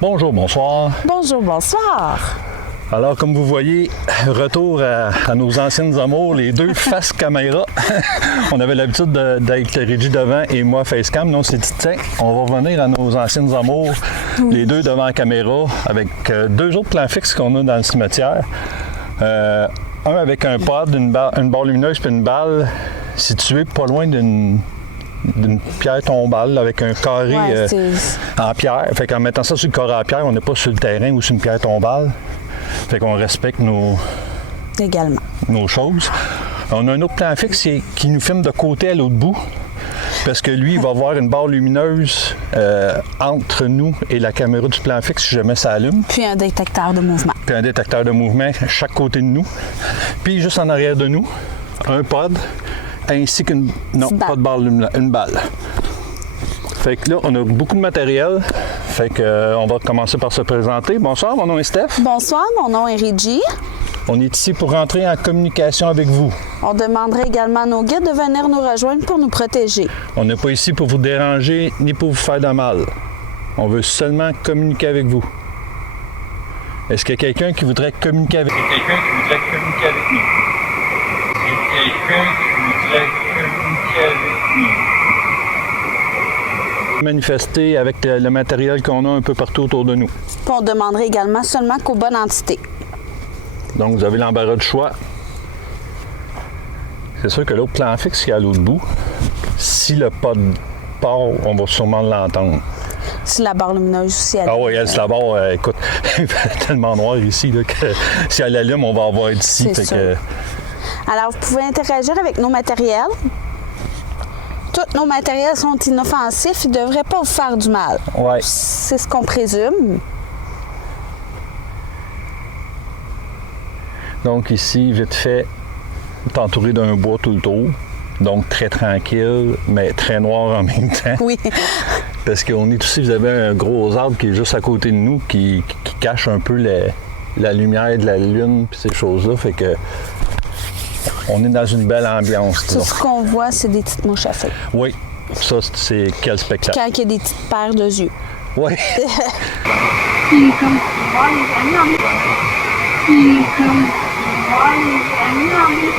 Bonjour, bonsoir. Bonjour, bonsoir. Alors, comme vous voyez, retour à nos anciennes amours, les deux face caméra. On avait l'habitude d'être Régie devant et moi facecam. Nous, on s'est dit, tiens, on va revenir à nos anciennes amours, les deux devant la caméra, avec deux autres plans fixes qu'on a dans le cimetière. Un avec un pod, une barre lumineuse puis une balle située pas loin d'une pierre tombale avec un carré en pierre. Fait qu'en mettant ça sur le carré en pierre, on n'est pas sur le terrain ou sur une pierre tombale. Fait qu'on respecte nos choses. On a un autre plan fixe qui nous filme de côté à l'autre bout. Parce que lui, il va avoir une barre lumineuse entre nous et la caméra du plan fixe si jamais ça allume. Puis un détecteur de mouvement. Puis un détecteur de mouvement à chaque côté de nous. Puis juste en arrière de nous, un pod ainsi qu'une... Non, pas de barre lumineuse, une balle. Fait que là, on a beaucoup de matériel. Fait que on va commencer par se présenter. Bonsoir, mon nom est Steph. Bonsoir, mon nom est Régie. On est ici pour entrer en communication avec vous. On demanderait également à nos guides de venir nous rejoindre pour nous protéger. On n'est pas ici pour vous déranger ni pour vous faire de mal. On veut seulement communiquer avec vous. Est-ce qu'il y a quelqu'un qui voudrait communiquer avec nous? Quelqu'un qui voudrait communiquer avec nous. Manifester avec le matériel qu'on a un peu partout autour de nous. Puis on demanderait également seulement qu'aux bonnes entités. Donc, vous avez l'embarras de choix. C'est sûr que l'autre plan fixe qui est à l'autre bout, si le pod part, on va sûrement l'entendre. Si la barre lumineuse aussi allume. Ah oui, elle, la barre, écoute, il fait tellement noir ici là, que si elle allume, on va en voir d'ici. C'est sûr. Alors, vous pouvez interagir avec nos matériels. Tous nos matériels sont inoffensifs, ils ne devraient pas vous faire du mal. Ouais. C'est ce qu'on présume. Donc ici, vite fait, entouré d'un bois tout le tour. Donc très tranquille, mais très noir en même temps. Oui. Parce qu'on est aussi, vous avez un gros arbre qui est juste à côté de nous, qui cache un peu la lumière de la lune puis ces choses-là. Fait que on est dans une belle ambiance. Tout ce qu'on voit, c'est des petites mouches à feu. Oui, ça, c'est quel spectacle. Quand il y a des petites paires de yeux. Oui. Puis comme tu vois les amis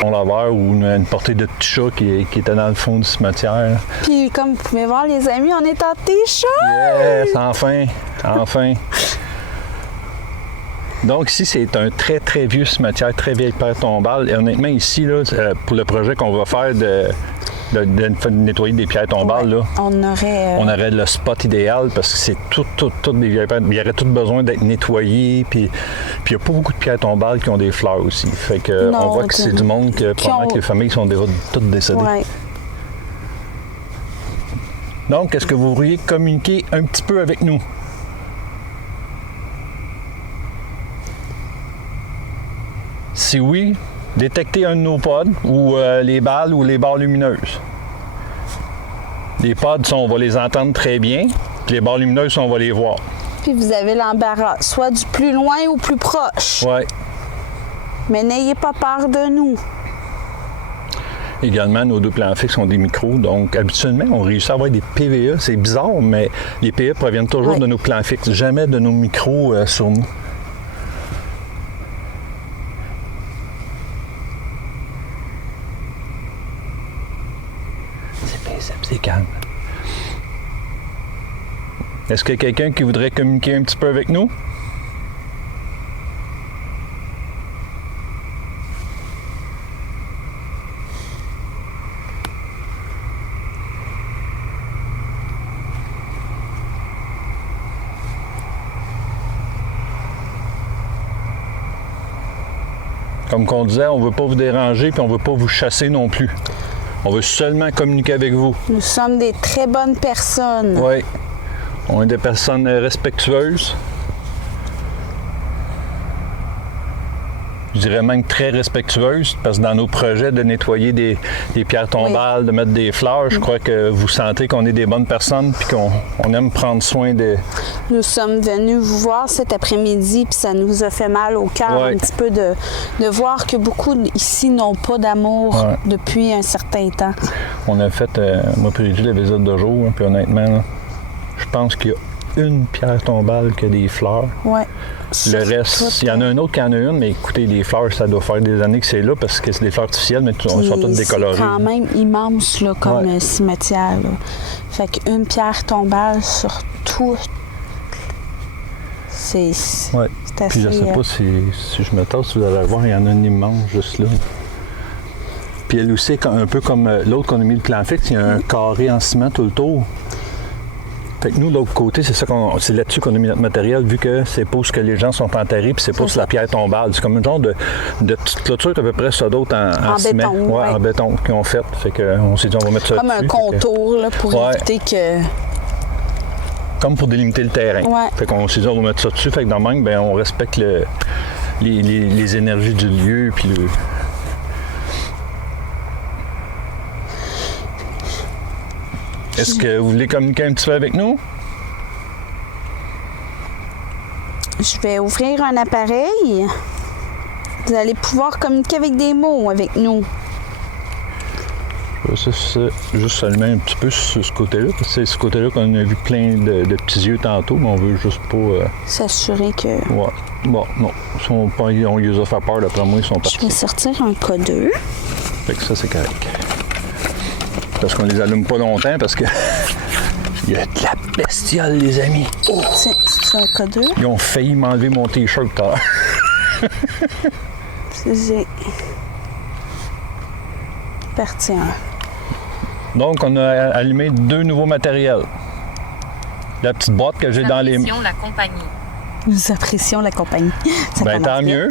On l'a voir ou une portée de petits chats qui était dans le fond du cimetière. Puis comme vous pouvez voir les amis, on est en t-shirt! Yes, enfin, enfin. Donc ici, c'est un très, très vieux cimetière, très vieille pierre tombale. Et honnêtement, ici, là, pour le projet qu'on va faire de nettoyer des pierres tombales, là, on aurait le spot idéal parce que c'est toutes des vieilles pierres. Il y aurait tout besoin d'être nettoyé. Puis il n'y a pas beaucoup de pierres tombales qui ont des fleurs aussi. Fait que on voit que c'est du monde que probablement que les familles sont déjà toutes décédées. Ouais. Donc, est-ce que vous pourriez communiquer un petit peu avec nous? Si oui, détectez un de nos pods ou les balles ou les barres lumineuses. Les pods, on va les entendre très bien, puis les barres lumineuses, on va les voir. Puis vous avez l'embarras, soit du plus loin ou plus proche. Oui. Mais n'ayez pas peur de nous. Également, nos deux plans fixes ont des micros, donc habituellement, on réussit à avoir des PVE. C'est bizarre, mais les PVE proviennent toujours de nos plans fixes, jamais de nos micros sur nous. C'est calme. Est-ce qu'il y a quelqu'un qui voudrait communiquer un petit peu avec nous? Comme on disait, on ne veut pas vous déranger puis on ne veut pas vous chasser non plus. On veut seulement communiquer avec vous. Nous sommes des très bonnes personnes. Oui. On est des personnes respectueuses. Je dirais même très respectueuses, parce que dans nos projets de nettoyer des pierres tombales, de mettre des fleurs, je crois que vous sentez qu'on est des bonnes personnes puis qu'on aime prendre soin de... Nous sommes venus vous voir cet après-midi puis ça nous a fait mal au cœur un petit peu de voir que beaucoup ici n'ont pas d'amour depuis un certain temps. On a fait, moi puis Régie, la visite de jour, puis honnêtement, là, je pense qu'il y a une pierre tombale qui a des fleurs. Ouais. Le reste, il y en a un autre qui en a une, mais écoutez, les fleurs, ça doit faire des années que c'est là parce que c'est des fleurs artificielles, mais elles sont toutes décolorées. C'est quand même immense là, comme cimetière. Là. Fait qu'une pierre tombale sur tout, c'est assez... Puis je sais pas si je me tasse, vous allez voir, il y en a une immense juste là. Puis elle aussi, un peu comme l'autre qu'on a mis le plan fixe, il y a un carré en ciment tout le tour. Fait que nous, de l'autre côté, c'est là-dessus qu'on a mis notre matériel, vu que c'est pour ce que les gens sont enterrés, puis c'est pour la pierre tombale. C'est comme un genre de petite clôture à peu près ça d'autres en ciment. Béton. En béton qu'ils ont fait. Fait qu'on s'est dit, on va mettre ça comme dessus. Un contour là, pour éviter que... Comme pour délimiter le terrain. Fait qu'on s'est dit, on va mettre ça dessus. Fait que dans le même, ben, on respecte les énergies du lieu, puis le... Est-ce que vous voulez communiquer un petit peu avec nous? Je vais ouvrir un appareil. Vous allez pouvoir communiquer avec des mots avec nous. Ça, juste seulement un petit peu sur ce côté-là. Parce que c'est ce côté-là qu'on a vu plein de petits yeux tantôt, mais on veut juste pas... S'assurer que... Ouais. Bon, non. On les a fait peur, d'après moi, ils sont partis. Je vais sortir un K2. Fait que ça, c'est correct. Parce qu'on les allume pas longtemps, parce que... Il y a de la bestiole, les amis. Oh! C'est un K2. Ils ont failli m'enlever mon T-shirt tout à l'heure. C'est parti 1. Donc, on a allumé 2 nouveaux matériels. La petite boîte que j'ai dans les mains. La compagnie. Nous apprécions la compagnie. Ça Ben, tant bien. mieux.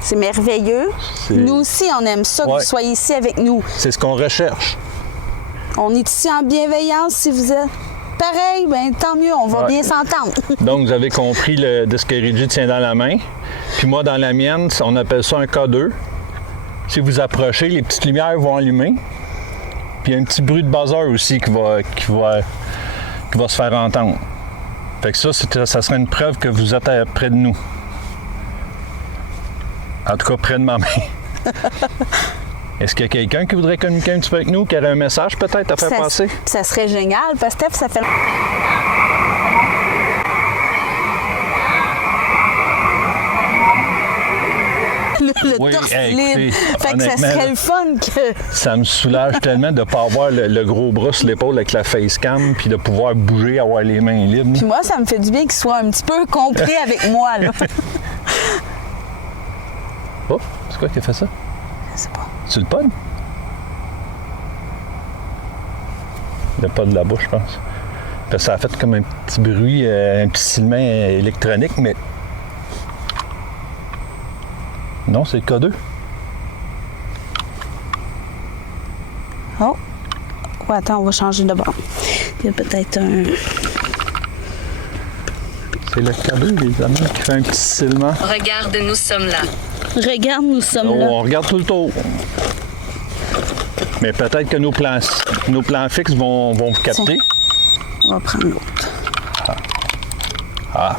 C'est merveilleux. Nous aussi, on aime ça que vous soyez ici avec nous. C'est ce qu'on recherche. On est ici en bienveillance. Si vous êtes pareil, ben tant mieux, on va bien s'entendre. Donc, vous avez compris de ce que Régie tient dans la main. Puis moi, dans la mienne, on appelle ça un K2. Si vous approchez, les petites lumières vont allumer. Puis il y a un petit bruit de buzzer aussi qui va se faire entendre. Fait que ça serait une preuve que vous êtes près de nous. En tout cas, près de ma main. Est-ce qu'il y a quelqu'un qui voudrait communiquer un petit peu avec nous, qui aurait un message peut-être à faire passer? Ça serait génial, parce que Steph, ça fait... Le torse libre. Fait que ça serait le fun que... Ça me soulage tellement de ne pas avoir le gros bras sur l'épaule avec la facecam, puis de pouvoir bouger, avoir les mains libres. Puis moi, ça me fait du bien qu'il soit un petit peu compris avec moi, là. Oh, c'est quoi qui a fait ça? Je sais pas. C'est le pod? Le pod de là-bas, je pense. Parce que ça a fait comme un petit bruit, un petit silement électronique, mais... Non, c'est le K2. Oh! Ouais, attends, on va changer de bord. Il y a peut-être un... C'est le K2, les amis, qui fait un petit silement. Regarde, nous sommes là. Regarde, nous sommes là. On regarde tout le tour. Mais peut-être que nos plans fixes vont vous capter. On va prendre l'autre. Ah.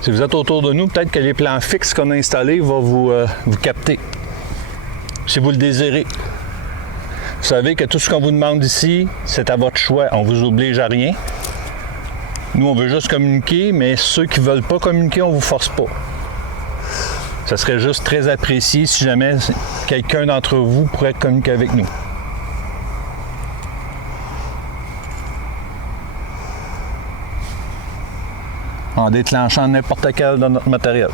Si vous êtes autour de nous, peut-être que les plans fixes qu'on a installés vont vous capter. Si vous le désirez. Vous savez que tout ce qu'on vous demande ici, c'est à votre choix. On ne vous oblige à rien. Nous, on veut juste communiquer, mais ceux qui ne veulent pas communiquer, on ne vous force pas. Ça serait juste très apprécié si jamais quelqu'un d'entre vous pourrait communiquer avec nous. En déclenchant n'importe quel de notre matériel.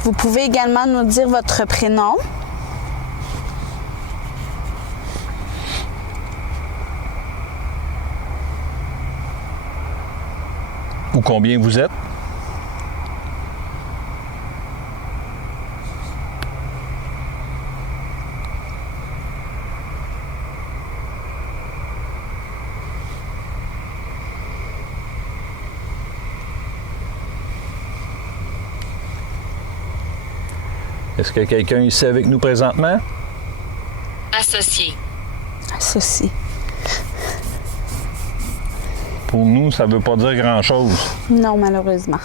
Vous pouvez également nous dire votre prénom. Ou combien vous êtes. Est-ce qu'il y a quelqu'un ici avec nous présentement? Associé. Associé. Pour nous, ça ne veut pas dire grand-chose. Non, malheureusement.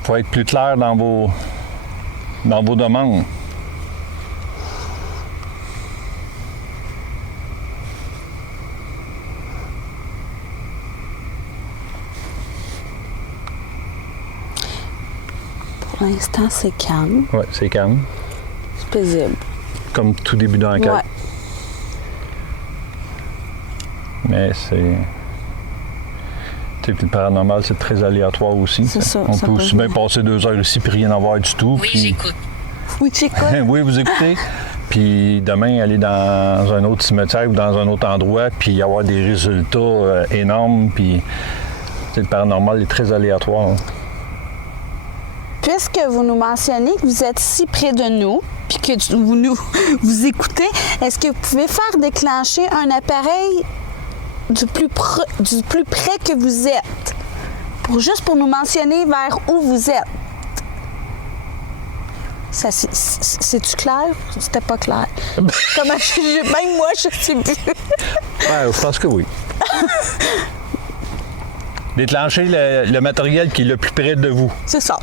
Il faut être plus clair dans dans vos demandes. Pour l'instant, c'est calme. Oui, c'est calme. C'est paisible. Comme tout début d'enquête. Ouais. Mais c'est... Tu sais, puis le paranormal, c'est très aléatoire aussi. C'est ça, On ça peut peut aussi bien passer 2 heures ici puis rien avoir du tout. Oui, puis- j'écoute. Oui, j'écoute. Oui, vous écoutez. Puis demain, aller dans un autre cimetière ou dans un autre endroit, puis avoir des résultats énormes. Puis tu sais, le paranormal est très aléatoire. Hein. Puisque vous nous mentionnez que vous êtes si près de nous, puis que vous écoutez, est-ce que vous pouvez faire déclencher un appareil du plus près que vous êtes? Juste pour nous mentionner vers où vous êtes. Ça, c'est-tu clair? C'était pas clair. Comment même moi, je sais plus. Ouais, je pense que oui. Déclencher le matériel qui est le plus près de vous. C'est ça.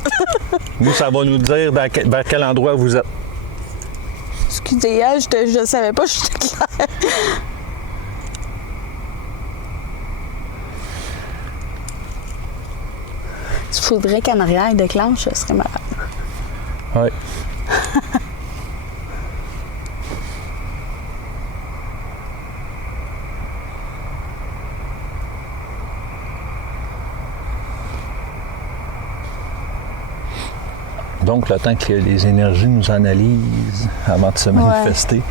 Nous, ça va nous dire vers quel endroit vous êtes. Excusez, je ne savais pas, j'étais claire. Il faudrait qu'en arrière, il déclenche, ce serait malade. Oui. Donc, le temps que les énergies nous analysent avant de se manifester,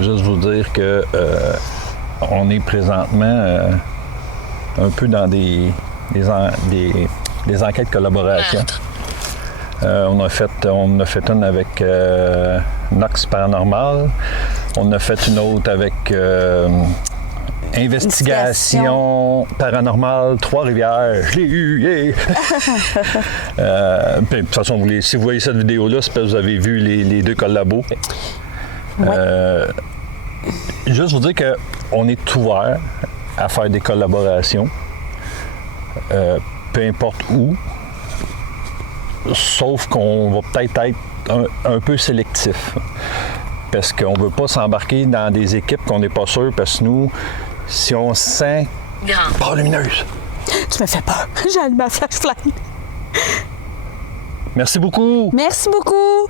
juste vous dire que on est présentement un peu dans des enquêtes collaboration. Meurtre. On a fait une avec Nox Paranormal. On a fait une autre avec Investigation Paranormale Trois-Rivières. Je l'ai eu, yeah! Puis, de toute façon, si vous voyez cette vidéo-là, c'est parce que vous avez vu les 2 collabos. Ouais. Juste vous dire qu'on est ouvert à faire des collaborations, peu importe où, sauf qu'on va peut-être être un peu sélectif. Parce qu'on ne veut pas s'embarquer dans des équipes qu'on n'est pas sûr, parce que nous, si on se sent Grand. pas lumineuse. Tu me fais peur. J'ai ma flashlight. Merci beaucoup. Merci beaucoup.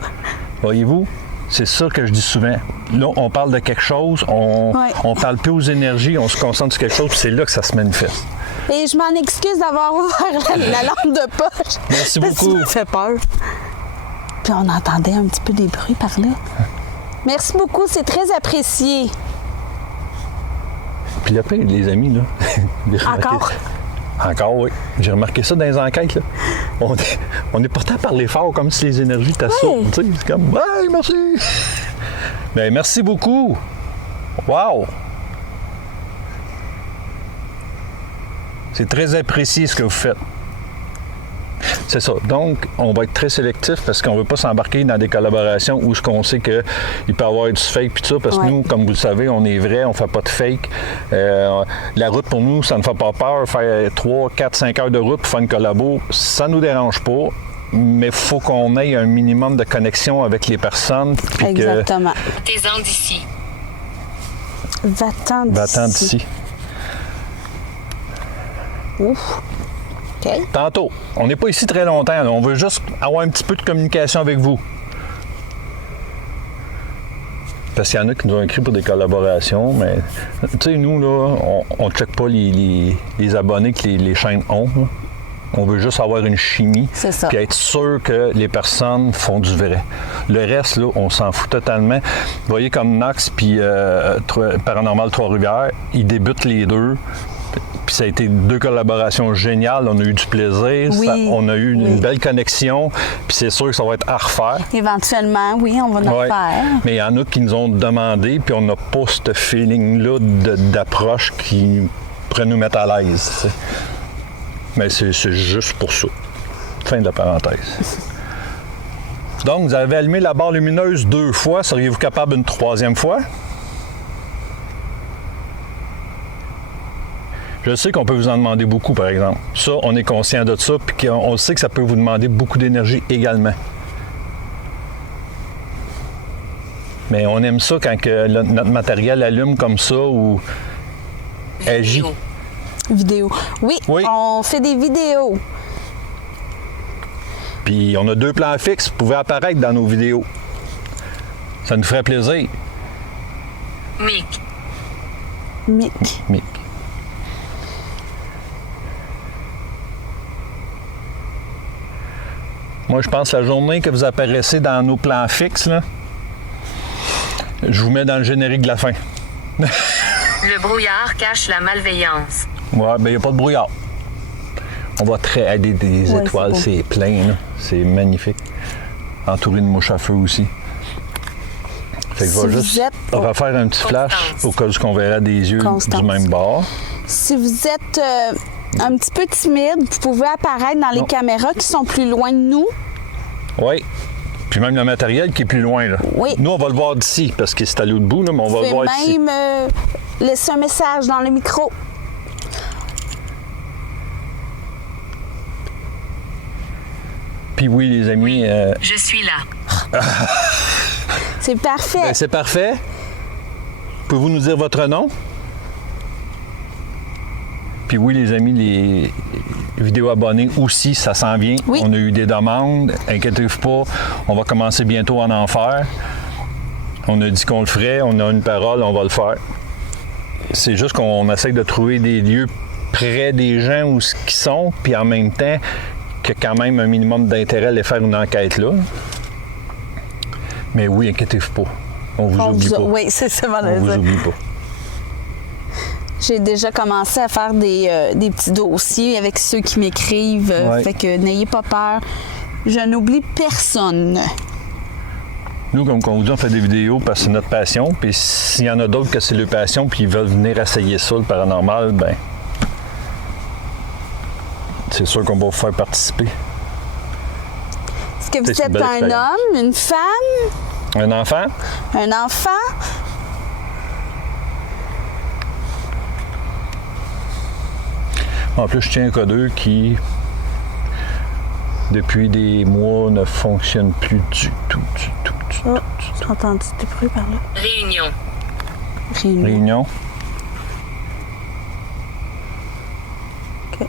Voyez-vous, c'est ça que je dis souvent. Là, on parle de quelque chose, on parle plus aux énergies, on se concentre sur quelque chose, puis c'est là que ça se manifeste. Et je m'en excuse d'avoir ouvert la lampe de poche. Merci Parce que beaucoup. Ça me fait peur. Puis on entendait un petit peu des bruits par là. Merci beaucoup, c'est très apprécié. Puis là, les amis, là. j'ai remarqué- Encore? Encore, oui. J'ai remarqué ça dans les enquêtes, là. On est porté à parler fort comme si les énergies étaient sourdes. Tu sais, c'est comme, hey, merci! Bien, merci beaucoup. Wow! C'est très apprécié ce que vous faites. C'est ça. Donc, on va être très sélectif parce qu'on ne veut pas s'embarquer dans des collaborations où ce qu'on sait qu'il peut y avoir du fake puis tout ça, parce que nous, comme vous le savez, on est vrai, on ne fait pas de fake. La route, pour nous, ça ne fait pas peur. Faire 3, 4, 5 heures de route pour faire une collabo, ça ne nous dérange pas. Mais il faut qu'on ait un minimum de connexion avec les personnes. Exactement. Tes-en d'ici. Va-t'en d'ici. Va-t'en d'ici. Ouf. OK. Tantôt, on n'est pas ici très longtemps. Là. On veut juste avoir un petit peu de communication avec vous. Parce qu'il y en a qui nous ont écrit pour des collaborations, mais tu sais, nous, là, on ne check pas les abonnés que les chaînes ont. Là. On veut juste avoir une chimie, C'est ça. puis être sûr que les personnes font du vrai. Le reste, là, on s'en fout totalement. Vous voyez comme Nox puis Paranormal Trois-Rivières, ils débutent les deux. Puis ça a été 2 collaborations géniales. On a eu du plaisir. Oui, On a eu une belle connexion. Puis c'est sûr que ça va être à refaire. Éventuellement, oui, on va en Ouais. faire. Mais il y en a qui nous ont demandé, puis on n'a pas ce feeling-là d'approche qui pourrait nous mettre à l'aise. Tu sais. Mais c'est juste pour ça. Fin de la parenthèse. Donc, vous avez allumé la barre lumineuse 2 fois. Seriez-vous capable une 3e fois? Je sais qu'on peut vous en demander beaucoup, par exemple. Ça, on est conscient de ça, puis on sait que ça peut vous demander beaucoup d'énergie également. Mais on aime ça quand que notre matériel allume comme ça ou agit. Vidéo. Vidéo. Oui, Oui. on fait des vidéos. Puis on a 2 plans fixes, vous pouvez apparaître dans nos vidéos. Ça nous ferait plaisir. Mic. Mic. Mick. Moi, je pense la journée que vous apparaissez dans nos plans fixes, là, je vous mets dans le générique de la fin. Le brouillard cache la malveillance. Ouais, ben il n'y a pas de brouillard. On va très aider des Ouais, étoiles, c'est beau. c'est plein, là. C'est magnifique. Entouré de mouches à feu aussi. Fait que je Si vais vous juste êtes- refaire un petit flash Constance. au cas où on verra des yeux Constance. du même bord. Si vous êtes un petit peu timide, vous pouvez apparaître dans les Non. caméras qui sont plus loin de nous. Oui. Puis même le matériel qui est plus loin, là. Oui. Nous, on va le voir d'ici, parce que c'est à l'autre bout, là, mais on va Vous le pouvez voir d'ici. même laisser un message dans le micro. Puis oui, les amis, Je suis là. C'est parfait. ben, c'est parfait. Pouvez-vous nous dire votre nom? Puis oui, les amis, les vidéos abonnés aussi, ça s'en vient. Oui. On a eu des demandes, inquiétez-vous pas, on va commencer bientôt à en faire. On a dit qu'on le ferait, on a une parole, on va le faire. C'est juste qu'on essaie de trouver des lieux près des gens où ce qu'ils sont, puis en même temps, qu'il y a quand même un minimum d'intérêt à aller faire une enquête là. Mais oui, inquiétez-vous pas. On vous oublie pas. Oui, c'est ça, On voilà. vous oublie pas. J'ai déjà commencé à faire des petits dossiers avec ceux qui m'écrivent. Ouais. Fait que n'ayez pas peur. Je n'oublie personne. Nous, comme on vous dit, on fait des vidéos parce que c'est notre passion. Puis s'il y en a d'autres que c'est leur passion puis ils veulent venir essayer ça, le paranormal, ben c'est sûr qu'on va vous faire participer. Est-ce que vous C'est une êtes belle un expérience. homme, une femme, Un enfant? un enfant? En plus, je tiens un codeur qui, depuis des mois, ne fonctionne plus du tout. Oh, j'ai entendu du bruit par là. Réunion. Réunion. Réunion. OK.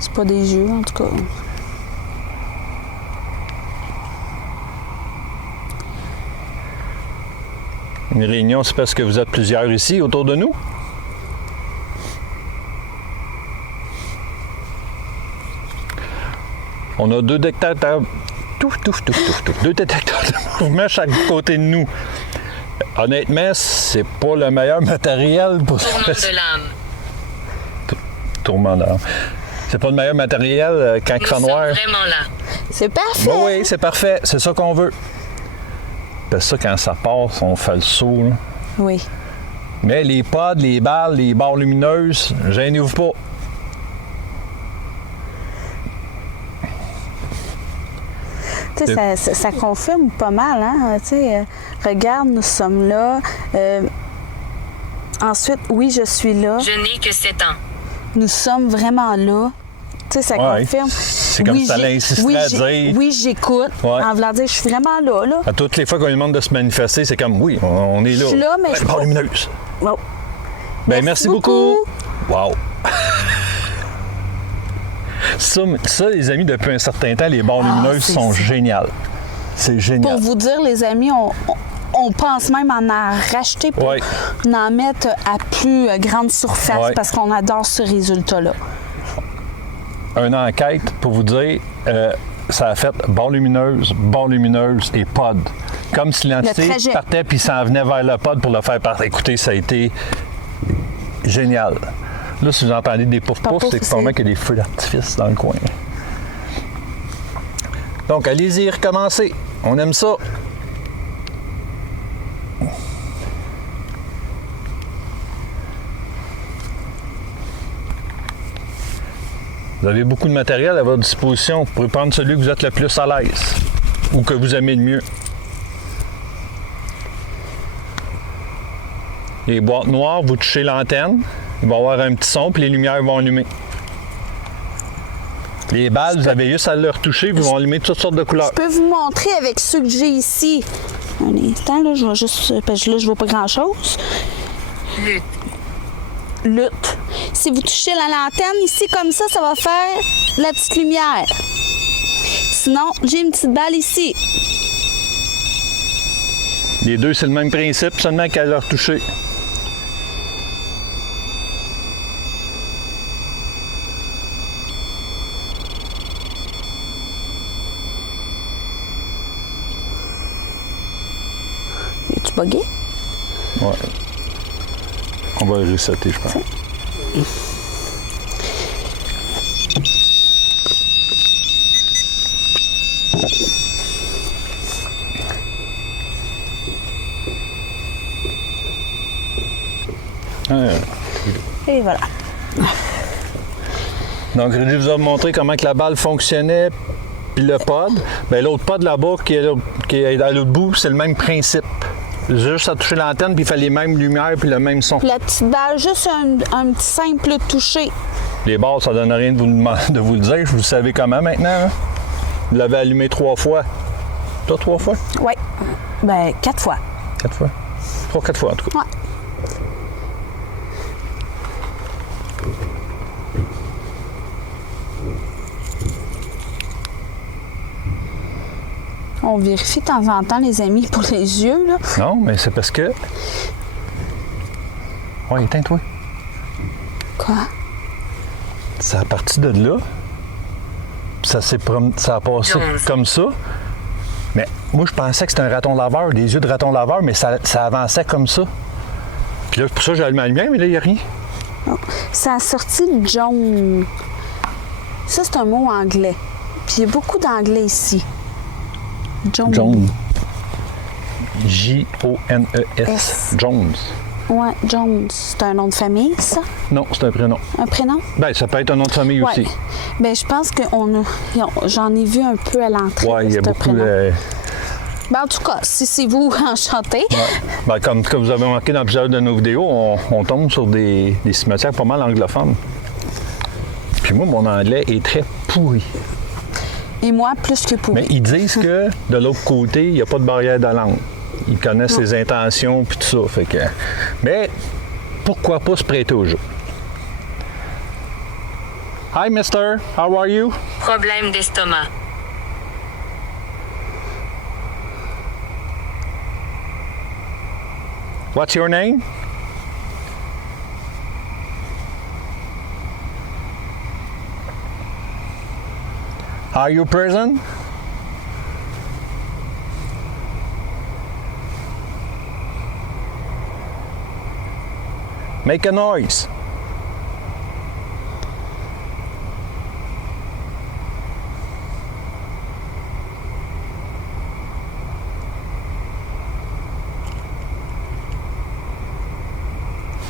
C'est pas des jeux, en tout cas. Une réunion, c'est parce que vous êtes plusieurs ici autour de nous? On a 2 détecteurs. Deux détecteurs de mouvement à chaque côté de nous. Honnêtement, c'est pas le meilleur matériel pour Tourment de l'âme. Tourment d'âme. C'est pas le meilleur matériel quand il Nous fait sommes noir. vraiment là. C'est parfait. Ben oui, c'est parfait. C'est ça qu'on veut. Parce que ça, quand ça passe, on fait le saut. Là. Oui. Mais les pods, les balles, les barres lumineuses, gênez-vous pas. Tu sais, ça confirme pas mal, hein? Tu sais, regarde, nous sommes là. Ensuite, oui, je suis là. Je n'ai que 7 ans. Nous sommes vraiment là. Tu sais, ça Ouais. confirme. C'est comme si ça l'insisterait à dire. Oui, j'écoute. Ouais. En voulant dire, je suis vraiment là, là. À toutes les fois qu'on lui demande de se manifester, c'est comme oui, on est là. Je suis là, mais je- Barre lumineuse. Wow. Ben, merci beaucoup. Wow. Ça, les amis, depuis un certain temps, les barres lumineuses c'est sont ça. géniales. C'est génial. Pour vous dire, les amis, on pense même en racheter pour Ouais. en mettre à plus grande surface Ouais. parce qu'on adore ce résultat-là. Une enquête pour vous dire, ça a fait barre lumineuse et pod. Comme si l'entité Le trajet. partait puis s'en venait vers le pod pour le faire partir. Écoutez, ça a été génial. Là, si vous entendez des pouf-pouf, Pouf-pouf, c'est c'est- probablement qu'il y a des feux d'artifice dans le coin. Donc, allez-y, recommencez. On aime ça. Vous avez beaucoup de matériel à votre disposition. Vous pouvez prendre celui que vous êtes le plus à l'aise ou que vous aimez le mieux. Les boîtes noires, vous touchez l'antenne, il va y avoir un petit son, puis les lumières vont allumer. Les balles, vous avez juste à le retoucher, puis ils vont allumer toutes sortes de couleurs. Je peux vous montrer avec ceux que j'ai ici. Un instant, là, je vais juste... Parce que là, je vois pas grand-chose. Lutte. Lutte. Si vous touchez la lanterne ici, comme ça va faire la petite lumière. Sinon, j'ai une petite balle ici. Les deux, c'est le même principe, seulement qu'à leur toucher. Es-tu bugué? Ouais. On va le resetter, je pense. Et voilà. Donc, Rudy vous a montré comment que la balle fonctionnait, puis le pod. Bien, l'autre pod là-bas, qui est à l'autre bout, c'est le même principe. Juste à toucher l'antenne, puis il fait les mêmes lumières, puis le même son. La petite balle, juste un petit simple toucher. Les barres, ça donne rien de vous le dire. Vous le savez comment maintenant, hein? Vous l'avez allumé 3 fois. Toi, 3 fois? Oui. Ben, 4 fois. 4 fois? 3-4 fois, en tout cas. Ouais. On vérifie de temps en temps, les amis, pour les yeux, là. Non, mais c'est parce que... Ouais, éteins-toi. Quoi? C'est à partir de là, puis ça a passé comme ça. Mais moi, je pensais que c'était un raton laveur, des yeux de raton laveur, mais ça avançait comme ça. Puis là, pour ça, j'ai allumé la lumière, mais là, il n'y a rien. Non. Ça a sorti de jaune. Ça, c'est un mot anglais. Puis il y a beaucoup d'anglais ici. Jones. Jones. J-O-N-E-S. Jones. Ouais, Jones. C'est un nom de famille, ça? Non, c'est un prénom. Un prénom? Bien, ça peut être un nom de famille aussi. Bien, je pense que j'en ai vu un peu à l'entrée. Oui, il y a beaucoup Ben, en tout cas, si c'est vous, enchanté. Ouais. Ben, comme vous avez remarqué dans plusieurs de nos vidéos, on tombe sur des cimetières pas mal anglophones. Puis moi, mon anglais est très pourri. Et moi, plus que pourri. Mais ils disent que de l'autre côté, il n'y a pas de barrière de langue. Ils connaissent ses intentions puis tout ça. Fait que... Mais pourquoi pas se prêter au jeu? Hi, mister. How are you? Problème d'estomac. What's your name? Are you present? Make a noise.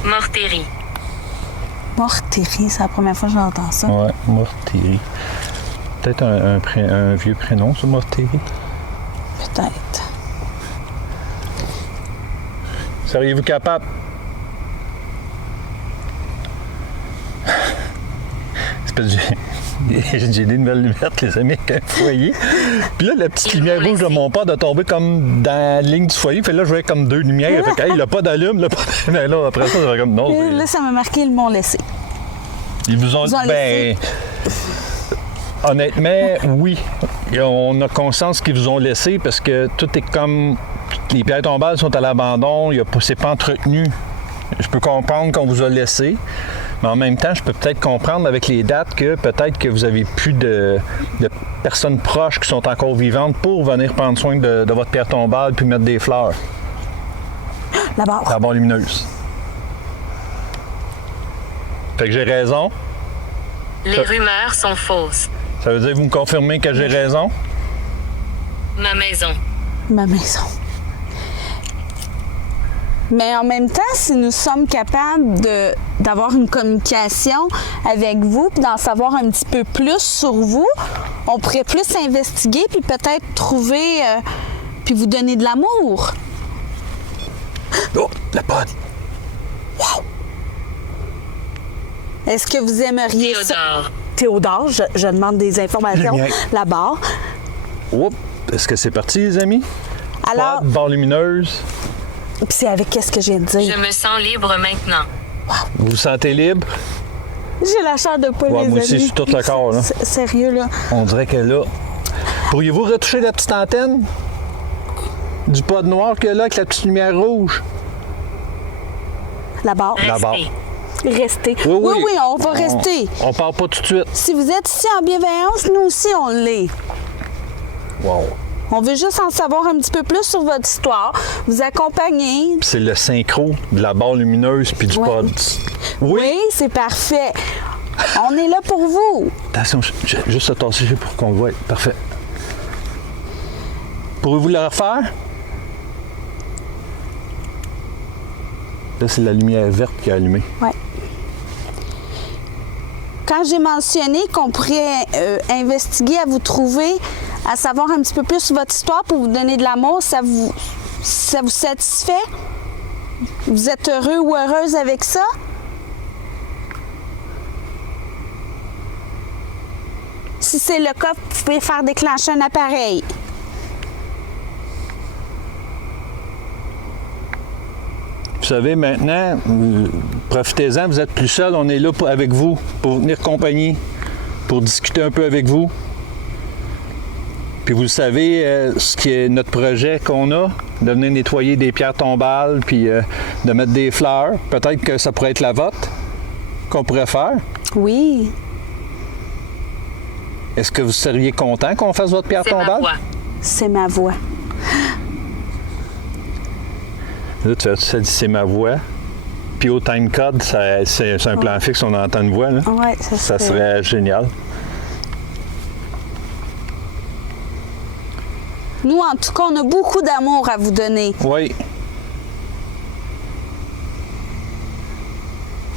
Mortérie. Mortérie, c'est la première fois que j'entends ça. Ouais, Mortérie. Peut-être un vieux prénom, ça, Mortérie. Peut-être. Seriez-vous capable? C'est parce que j'ai des nouvelles lumières, les amis, avec un foyer. Puis là, la petite lumière rouge de mon père a tombé comme dans la ligne du foyer. Fait là, je voyais comme 2 lumières. Fait que, hey, il n'a pas d'allume. Mais là, après ça, ça comme non. Et là, ça m'a marqué, ils m'ont laissé. Ils vous ont laissé. Honnêtement, oui. On a conscience qu'ils vous ont laissé parce que tout est comme... Les pierres tombales sont à l'abandon, c'est pas entretenu. Je peux comprendre qu'on vous a laissé, mais en même temps, je peux peut-être comprendre avec les dates que peut-être que vous avez plus de personnes proches qui sont encore vivantes pour venir prendre soin de votre pierre tombale puis mettre des fleurs. La barre. La barre lumineuse. Fait que j'ai raison. Les rumeurs sont fausses. Ça veut dire que vous me confirmez que j'ai raison? Ma maison. Ma maison. Mais en même temps, si nous sommes capables d'avoir une communication avec vous puis d'en savoir un petit peu plus sur vous, on pourrait plus investiguer puis peut-être trouver puis vous donner de l'amour. Oh, la pod! Wow! Est-ce que vous aimeriez ça? Théodore. Théodore, je demande des informations Lumière. là-bas. Oups! Est-ce que c'est parti, les amis? Alors- pod, barre lumineuse. Puis c'est avec qu'est-ce que je viens de dire. Je me sens libre maintenant. Vous vous sentez libre? J'ai la chair de poule, Ouais, les moi aussi, amis. je suis tout le corps, là. Sérieux, là. On dirait que là... Pourriez-vous retoucher la petite antenne du pod noir qu'il y a là avec la petite lumière rouge? La barre. La barre. Restez. Restez. Oui, Oui, oui. oui, on va rester. On part pas tout de suite. Si vous êtes ici en bienveillance, nous aussi, on l'est. Wow. On veut juste en savoir un petit peu plus sur votre histoire, vous accompagner. C'est le synchro de la barre lumineuse puis du Ouais. pod. Oui, c'est parfait. On est là pour vous. Attention, juste se tasser pour qu'on le voie. Parfait. Pourriez-vous le refaire? Là, c'est la lumière verte qui est allumée. Ouais. Quand j'ai mentionné qu'on pourrait investiguer à vous trouver, à savoir un petit peu plus sur votre histoire pour vous donner de l'amour, ça vous satisfait? Vous êtes heureux ou heureuse avec ça? Si c'est le cas, vous pouvez faire déclencher un appareil. Vous savez, maintenant, profitez-en, vous êtes plus seul, on est là avec vous, pour vous tenir compagnie, pour discuter un peu avec vous. Puis vous savez, ce qui est notre projet qu'on a, de venir nettoyer des pierres tombales, puis de mettre des fleurs. Peut-être que ça pourrait être la vôtre qu'on pourrait faire. Oui. Est-ce que vous seriez content qu'on fasse votre pierre C'est ma tombale? voix. C'est ma voix. Là, tu as dit c'est ma voix. Puis au timecode, c'est un plan fixe, on entend une voix. Là. Ouais, Ça serait génial. Nous, en tout cas, on a beaucoup d'amour à vous donner. Oui.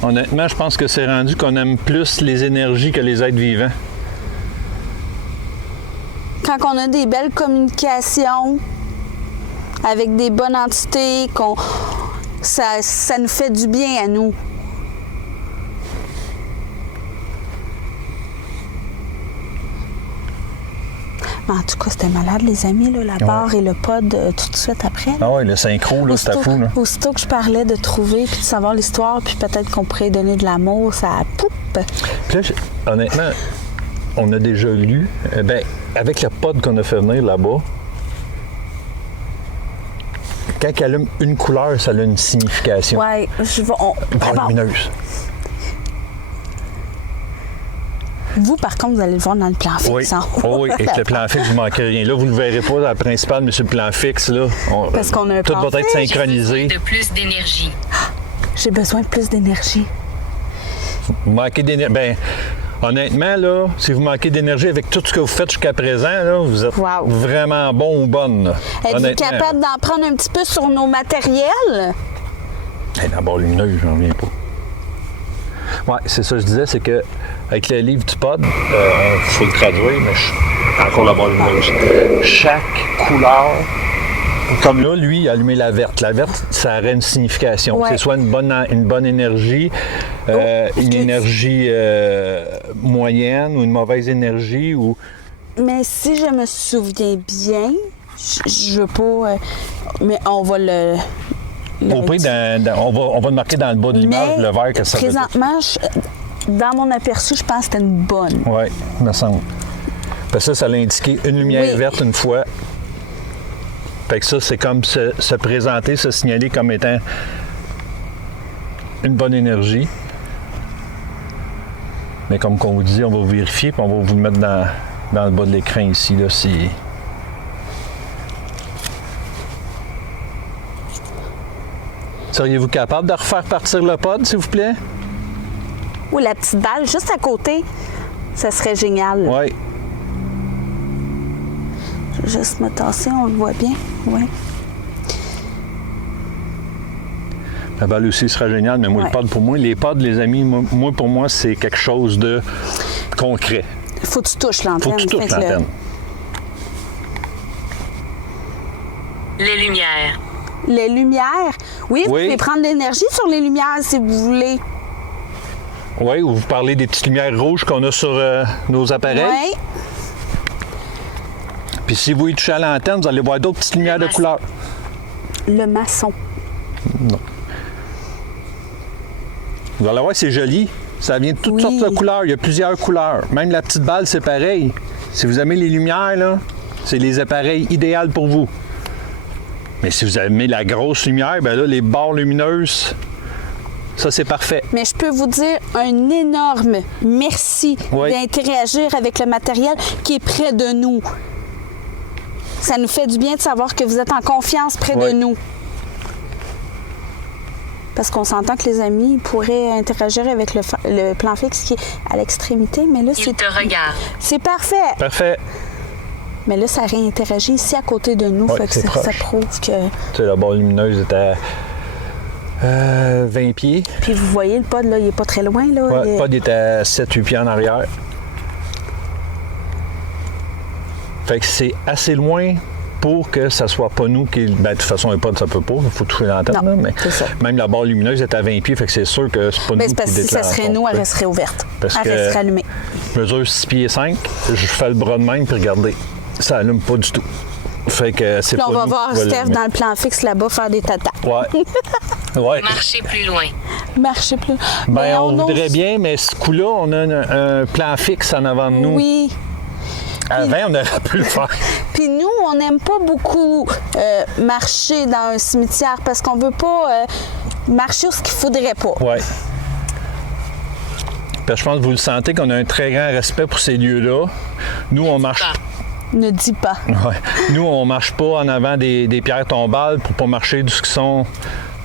Honnêtement, je pense que c'est rendu qu'on aime plus les énergies que les êtres vivants. Quand on a des belles communications avec des bonnes entités, ça nous fait du bien à nous. Mais en tout cas, c'était malade, les amis, là, la barre et le pod tout de suite après. Là. Ah oui, le synchro, là, c'était fou. Là. Aussitôt que je parlais de trouver puis de savoir l'histoire, puis peut-être qu'on pourrait donner de l'amour, ça poupe. Puis là, honnêtement, on a déjà lu, avec le pod qu'on a fait venir là-bas, quand elle allume une couleur, ça a une signification. Ouais, je vais. Barre lumineuse. Vous, par contre, vous allez le voir dans le plan fixe. Oui, hein? oui, avec le plan fixe, vous ne manquez rien. Là, vous ne le verrez pas, la principale, mais sur le plan fixe, là, Parce qu'on a un tout plan va être fixe. synchronisé. De plus d'énergie. J'ai besoin de plus d'énergie. Vous manquez d'énergie. Ben, honnêtement, là, si vous manquez d'énergie avec tout ce que vous faites jusqu'à présent, là, vous êtes Wow. vraiment bon ou bonne. Là. Êtes-vous Honnêtement. capable d'en prendre un petit peu sur nos matériels? Hey, la barre lumineuse, j'en reviens pas. Oui, c'est ça que je disais, c'est que avec le livre du pod, il faut le traduire, mais encore la barre lumineuse. Chaque couleur, comme là, lui, il a allumé la verte. La verte, ça aurait une signification. Ouais. C'est soit une bonne énergie, une énergie moyenne ou une mauvaise énergie. Ou... Mais si je me souviens bien, je veux pas... mais on va le Au prix on va le marquer dans le bas de l'image, Mais le vert que ça veut dire. présentement, dans mon aperçu, je pense que c'était une bonne. Oui, me semble. Parce que ça l'a indiqué une lumière Oui. verte une fois. Fait que ça, c'est comme se présenter, se signaler comme étant une bonne énergie. Mais comme qu'on vous dit, on va vous vérifier puis on va vous le mettre dans le bas de l'écran ici. Là, Seriez-vous capable de refaire partir le pod, s'il vous plaît? Ou la petite balle juste à côté, ça serait génial. Oui. Je vais juste me tasser, on le voit bien. Oui. La balle aussi sera géniale, mais moi, Ouais. le pod pour moi, les pods, les amis, moi pour moi, c'est quelque chose de concret. Il faut que tu touches l'antenne. Faut que tu touches Faites-le. l'antenne. Les lumières. Les lumières. Oui, vous Oui. pouvez prendre de l'énergie sur les lumières si vous voulez. Oui, ou vous parlez des petites lumières rouges qu'on a sur nos appareils. Oui. Puis si vous y touchez à l'antenne, vous allez voir d'autres petites lumières de couleur. Le maçon. Non. Vous allez voir, c'est joli. Ça vient de toutes sortes de couleurs. Il y a plusieurs couleurs. Même la petite balle, c'est pareil. Si vous aimez les lumières, là, c'est les appareils idéaux pour vous. Mais si vous aimez la grosse lumière, ben là, les barres lumineuses, ça, c'est parfait. Mais je peux vous dire un énorme merci d'interagir avec le matériel qui est près de nous. Ça nous fait du bien de savoir que vous êtes en confiance près de nous. Parce qu'on s'entend que les amis pourraient interagir avec le plan fixe qui est à l'extrémité, mais là, Il te regarde. c'est parfait. Parfait. Mais là, ça réinteragit ici à côté de nous. Ouais, fait que c'est ça proche. prouve que... Tu sais, la barre lumineuse est à 20 pieds. Puis vous voyez, le pod, là, il est pas très loin. Là. Ouais, le pod est à 7-8 pieds en arrière. Fait que c'est assez loin pour que ça soit pas nous qui... Ben, de toute façon, un pod, ça peut pas. Il faut toucher l'antenne. Non, là, mais c'est ça. même la barre lumineuse est à 20 pieds. Fait que c'est sûr que c'est pas Ben, nous c'est parce qui que si ça déclenchons. serait nous, elle resterait ouverte. Parce Elle que- resterait allumée. Je mesure 6 pieds 5. Je fais le bras de même, puis regardez, ça allume pas du tout. Fait que c'est Puis pas on va nous voir qui va Steph l'allumer. dans le plan fixe là-bas faire des tatas. Ouais. Ouais. Marchez plus loin. Marcher plus. Ben, Mais on voudrait ose- bien, mais ce coup-là, on a un plan fixe en avant de nous. Oui. Avant, on aurait pu le faire. Puis nous, on n'aime pas beaucoup marcher dans un cimetière parce qu'on veut pas marcher où ce qu'il faudrait pas. Ouais. Puis je pense que vous le sentez qu'on a un très grand respect pour ces lieux-là. Nous, on marche. Ne dis pas. Ouais. Nous, on marche pas en avant des pierres tombales pour pas marcher d'où qui sont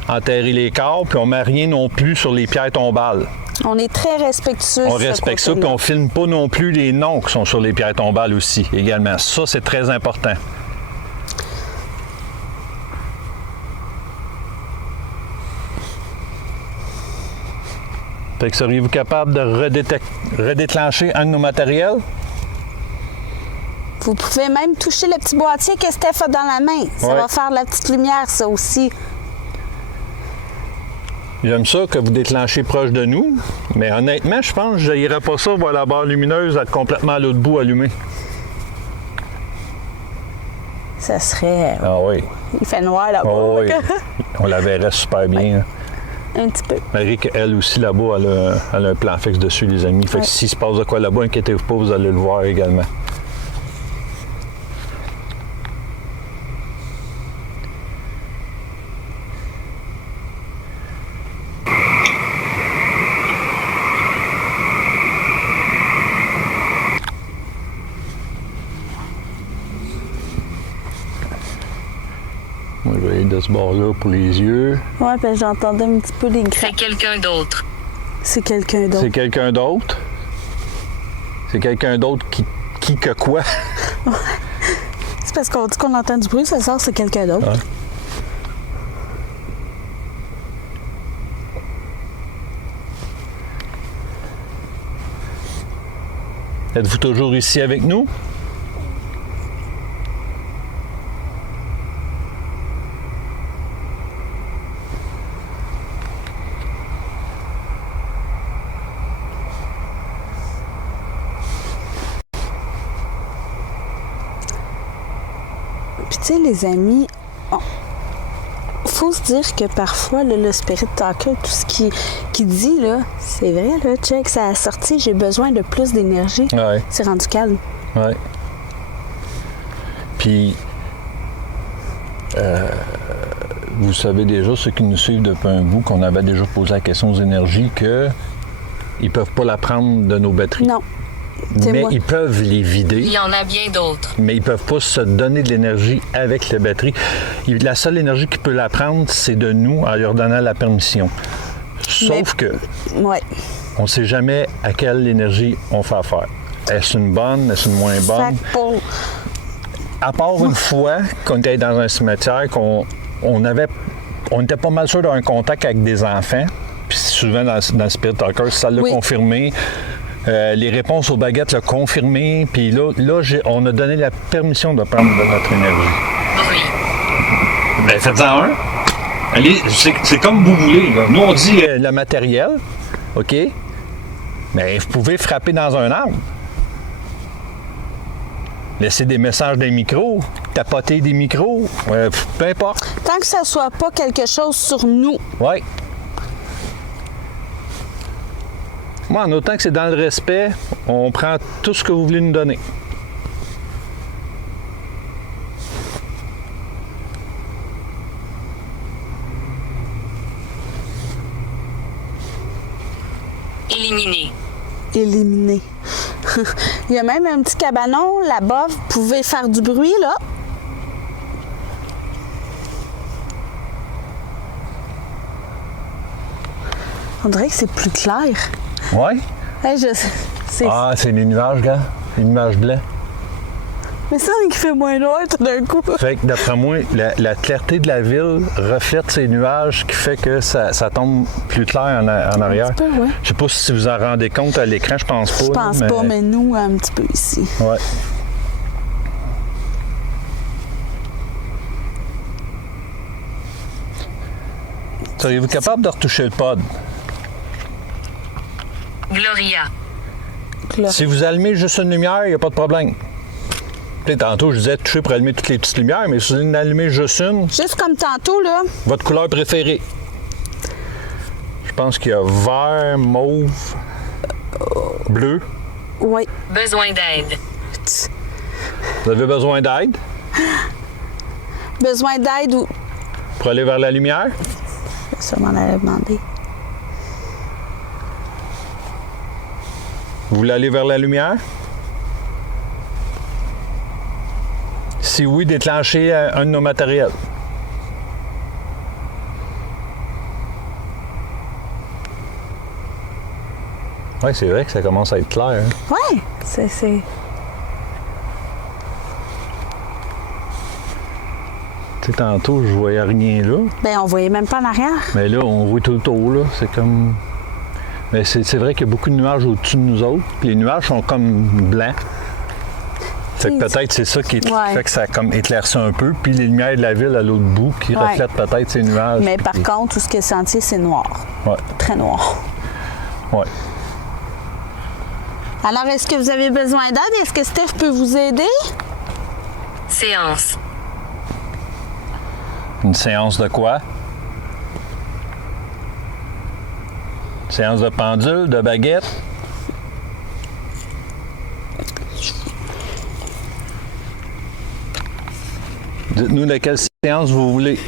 enterrés les corps, puis on met rien non plus sur les pierres tombales. On est très respectueux. On sur ce respecte ça, puis côté-là. on filme pas non plus les noms qui sont sur les pierres tombales aussi, également. Ça, c'est très important. Fait que seriez-vous capable de redéclencher un de nos matériels? Vous pouvez même toucher le petit boîtier que Steph a dans la main. Ça Ouais. va faire la petite lumière, ça aussi. J'aime ça que vous déclenchez proche de nous, mais honnêtement, je pense que je n'irais pas ça voir la barre lumineuse être complètement à l'autre bout allumée. Ça serait... Ah oui. Il fait noir là-bas. Oh oui. On la verrait super bien. Hein. Un petit peu. Marie, elle aussi là-bas, elle a un plan fixe dessus, les amis. Fait que Ouais. s'il se passe de quoi là-bas, inquiétez-vous pas, vous allez le voir également. Moi, je vais aller de ce bord-là pour les yeux. Ouais, ben j'entendais un petit peu les grains. C'est quelqu'un d'autre. C'est quelqu'un d'autre. C'est quelqu'un d'autre. C'est quelqu'un d'autre qui que quoi? C'est parce qu'on dit qu'on entend du bruit, ça sort, c'est quelqu'un d'autre. Ouais. Êtes-vous toujours ici avec nous? Puis tu sais, les amis, faut se dire que parfois, là, le Spirit Talker, tout ce qu'il dit, là, c'est vrai, là, check, ça a sorti, j'ai besoin de plus d'énergie. Ouais. C'est rendu calme. Oui. Puis, vous savez déjà, ceux qui nous suivent depuis un bout, qu'on avait déjà posé la question aux énergies, qu'ils ne peuvent pas la prendre de nos batteries. Non. C'est Mais moi. ils peuvent les vider. Il y en a bien d'autres. Mais ils peuvent pas se donner de l'énergie avec la batterie. La seule énergie qui peut la prendre, c'est de nous en leur donnant la permission. Sauf que Ouais. on ne sait jamais à quelle énergie on fait affaire. Est-ce une bonne, est-ce une moins Fait bonne? que pour... À part une fois qu'on était dans un cimetière, on était pas mal sûr d'avoir un contact avec des enfants. Puis souvent dans le Spirit Talker, ça l'a Oui. confirmé. Les réponses aux baguettes l'ont confirmé. Puis là on a donné la permission de prendre de notre énergie. Bruit. Bien, faites-en un. Allez, c'est comme vous voulez. Là. Nous, on dit le matériel, OK? Mais vous pouvez frapper dans un arbre. laisser des messages des micros, tapoter des micros, peu importe. Tant que ça soit pas quelque chose sur nous. Oui. Moi, en autant que c'est dans le respect, on prend tout ce que vous voulez nous donner. Éliminé. Éliminé. Il y a même un petit cabanon là-bas. Vous pouvez faire du bruit, là. On dirait que c'est plus clair. Oui? Hey, Ah, c'est les nuages, gars. Les nuages blancs. Mais ça, il fait moins noir tout d'un coup. Fait que d'après moi, la clarté de la ville reflète ces nuages qui fait que ça tombe plus clair en arrière. Un petit peu, ouais. Je sais pas si vous en rendez compte à l'écran, je pense pas. Je pense pas, mais nous, un petit peu ici. Ouais. Seriez-vous capable de retoucher le pod? Gloria. Là. Si vous allumez juste une lumière, il n'y a pas de problème. Tu sais, tantôt, je disais toucher pour allumer toutes les petites lumières, mais si vous en allumez juste une, Juste comme tantôt, là. votre couleur préférée. Je pense qu'il y a vert, mauve, bleu. Oui. Besoin d'aide. Vous avez besoin d'aide Besoin d'aide ou. pour aller vers la lumière? Ça m'en allait demander. Vous voulez aller vers la lumière? Si oui, déclenchez un de nos matériels. Oui, c'est vrai que ça commence à être clair. Hein? Oui, c'est. Tu sais, tantôt, je voyais rien là. Ben, on voyait même pas en arrière. Mais là, on voit tout le tour, là. C'est comme... Mais c'est vrai qu'il y a beaucoup de nuages au-dessus de nous autres. Puis les nuages sont comme blancs. Fait que peut-être c'est ça qui Ouais. fait que ça comme éclaircit un peu. Puis les lumières de la ville à l'autre bout qui Ouais. reflètent peut-être ces nuages. Mais par Puis- contre, tout ce qui est sentier, c'est noir. Ouais. Très noir. Ouais. Alors, est-ce que vous avez besoin d'aide? Est-ce que Steph peut vous aider? Séance. Une séance de quoi? Une séance de pendule, de baguette? Dites-nous laquelle séance vous voulez.